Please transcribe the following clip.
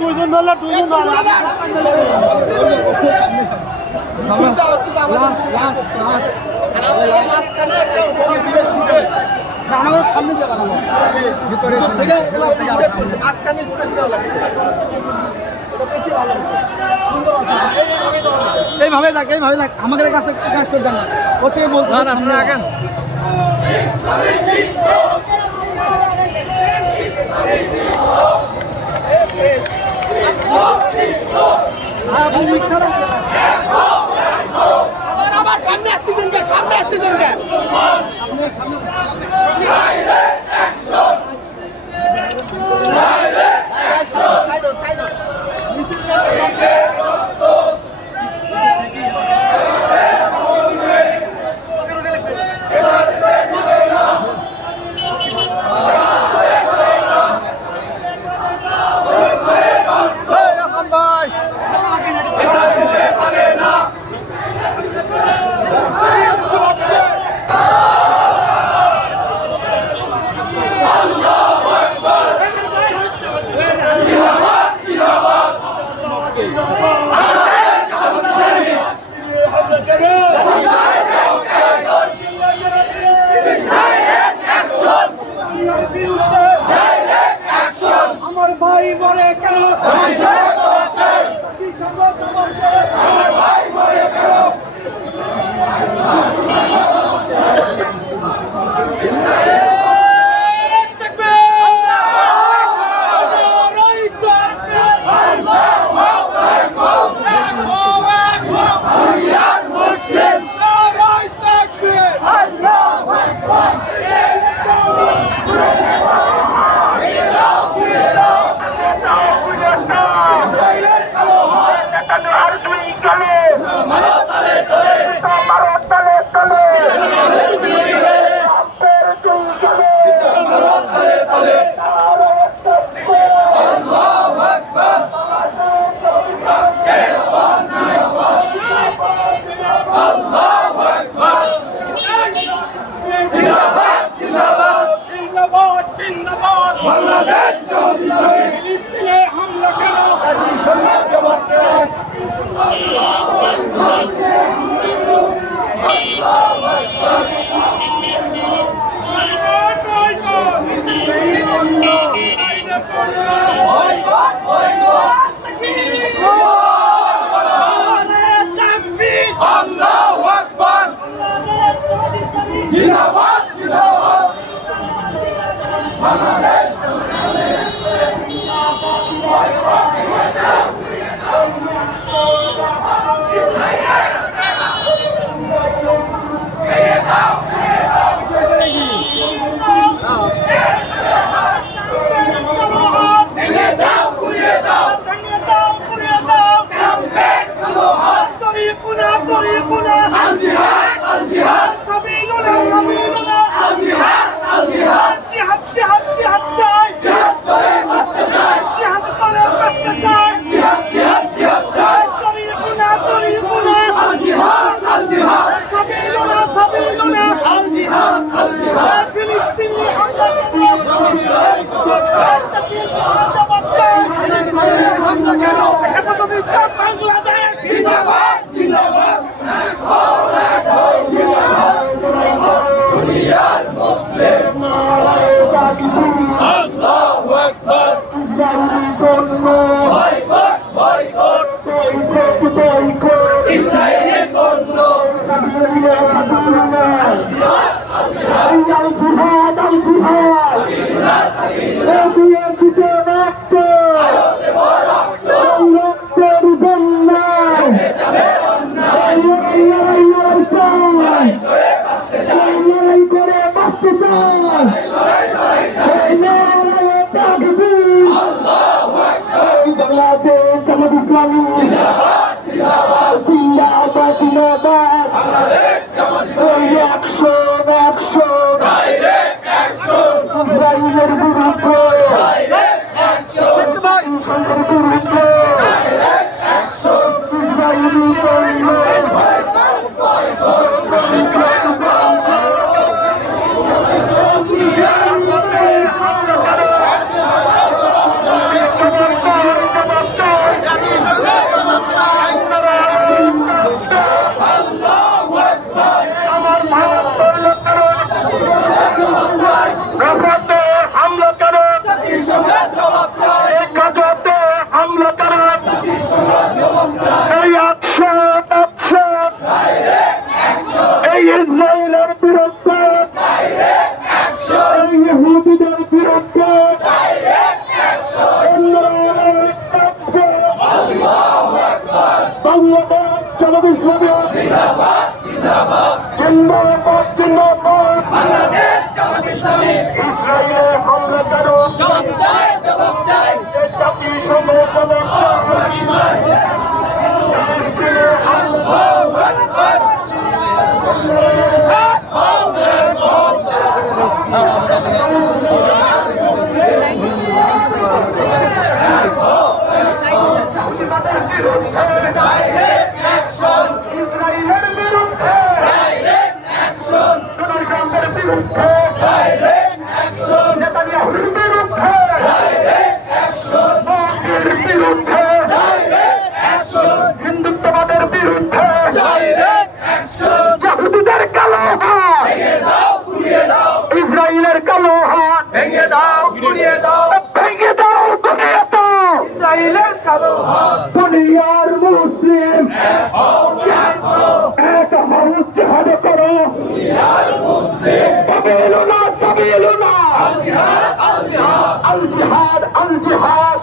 দুইজন ধরলে দুইজন এইভাবে থাক আমাদের কাছে কাজ করতে না ও থেকে বলতে আপনারা আগে আবার সামনে আসতেছেন কে আমার ভাই বলে কেন জামাত ইসলামী জিন্দাবাদ জিন্দাবাদ ইসরায়েলের হামলা কেন জাতিসংঘ জবাব ইসরায়েলের বিরুদ্ধে ডোনাল্ড ট্রাম্পের বিরুদ্ধে নেতানিয়াহুর বিরুদ্ধে মোদির বিরুদ্ধে হিন্দুত্ববাদের বিরুদ্ধে ইহুদিদের কালো হাত ইসরায়েলের কালো হাত ভেঙে দাও গুড়িয়ে দাও ভেঙে দাও গুড়িয়ে দাও ইসরায়েলের কালো হাত দুনিয়ার মুসলিম এক হও জিহাদ করো সাবিলুনা সাবিলুনা আল জিহাদ আল জিহাদ